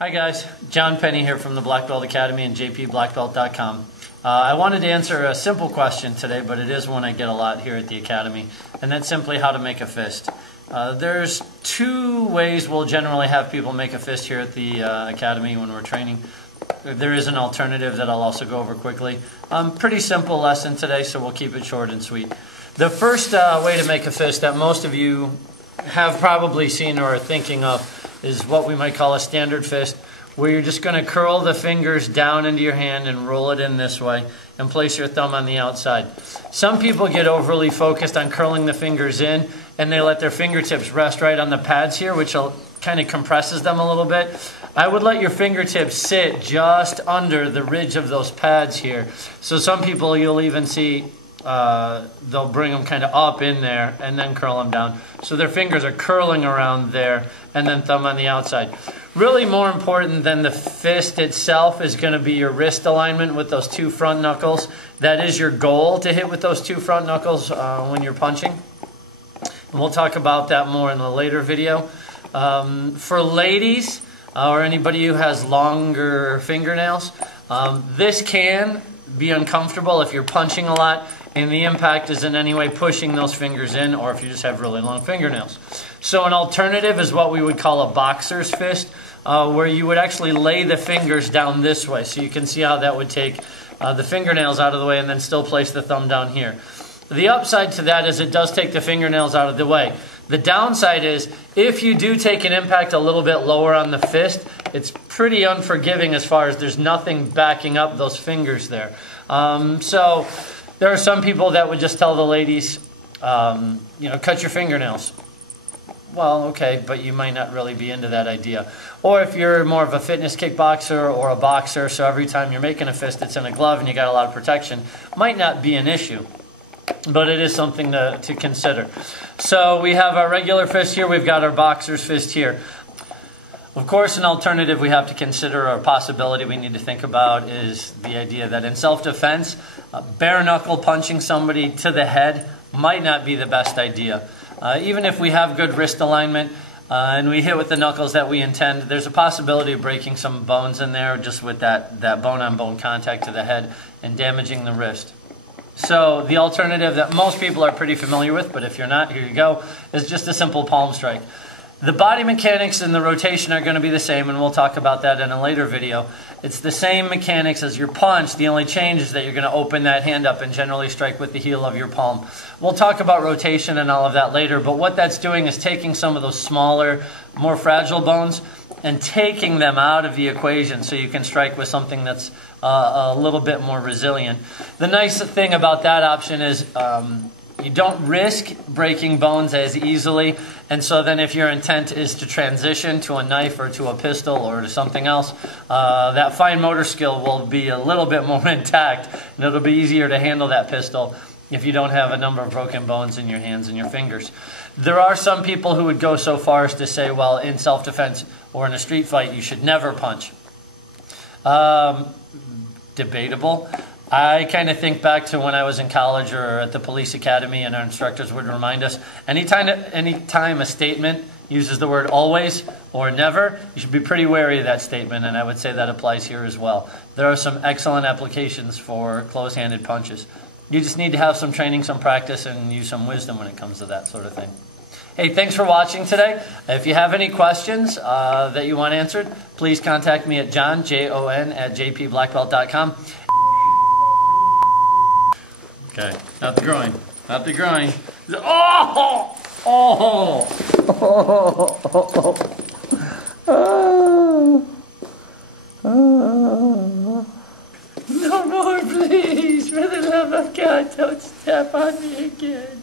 Hi guys, John Penny here from the Black Belt Academy and jpblackbelt.com. I wanted to answer a simple question today, but it is one I get a lot here at the Academy, and that's simply how to make a fist. There's two ways we'll generally have people make a fist here at the Academy when we're training. There is an alternative that I'll also go over quickly. Pretty simple lesson today, so we'll keep it short and sweet. The first way to make a fist that most of you have probably seen or are thinking of is what we might call a standard fist, where you're just going to curl the fingers down into your hand and roll it in this way and place your thumb on the outside. Some people get overly focused on curling the fingers in and they let their fingertips rest right on the pads here, which kind of compresses them a little bit. I would let your fingertips sit just under the ridge of those pads here. So some people you'll even see they'll bring them kind of up in there and then curl them down. So their fingers are curling around there and then thumb on the outside. Really more important than the fist itself is going to be your wrist alignment with those two front knuckles. That is your goal, to hit with those two front knuckles when you're punching. And we'll talk about that more in a later video. For ladies or anybody who has longer fingernails, this can be uncomfortable if you're punching a lot and the impact is in any way pushing those fingers in, or if you just have really long fingernails. So an alternative is what we would call a boxer's fist, where you would actually lay the fingers down this way. So you can see how that would take the fingernails out of the way and then still place the thumb down here. The upside to that is it does take the fingernails out of the way. The downside is if you do take an impact a little bit lower on the fist, it's pretty unforgiving as far as there's nothing backing up those fingers there. So there are some people that would just tell the ladies, cut your fingernails. Well, okay, but you might not really be into that idea. Or if you're more of a fitness kickboxer or a boxer, so every time you're making a fist, it's in a glove and you got a lot of protection, might not be an issue. But it is something to consider. So we have our regular fist here. We've got our boxer's fist here. Of course, an alternative we have to consider, or a possibility we need to think about, is the idea that in self-defense, bare knuckle punching somebody to the head might not be the best idea. Even if we have good wrist alignment and we hit with the knuckles that we intend, there's a possibility of breaking some bones in there just with that bone-on-bone contact to the head and damaging the wrist. So the alternative that most people are pretty familiar with, but if you're not, here you go, is just a simple palm strike. The body mechanics and the rotation are going to be the same, and we'll talk about that in a later video. It's the same mechanics as your punch. The only change is that you're going to open that hand up and generally strike with the heel of your palm. We'll talk about rotation and all of that later, but what that's doing is taking some of those smaller, more fragile bones and taking them out of the equation so you can strike with something that's a little bit more resilient. The nice thing about that option is you don't risk breaking bones as easily, and so then if your intent is to transition to a knife or to a pistol or to something else, that fine motor skill will be a little bit more intact, and it'll be easier to handle that pistol if you don't have a number of broken bones in your hands and your fingers. There are some people who would go so far as to say, well, in self-defense or in a street fight, you should never punch. Debatable. I kind of think back to when I was in college or at the police academy, and our instructors would remind us, anytime a statement uses the word always or never, you should be pretty wary of that statement, and I would say that applies here as well. There are some excellent applications for close-handed punches. You just need to have some training, some practice, and use some wisdom when it comes to that sort of thing. Hey, thanks for watching today. If you have any questions that you want answered, please contact me at John, Jon, at jpblackbelt.com. Okay, not the groin, not the groin. Oh! Oh! No more, please. For the love of God, don't step on me again.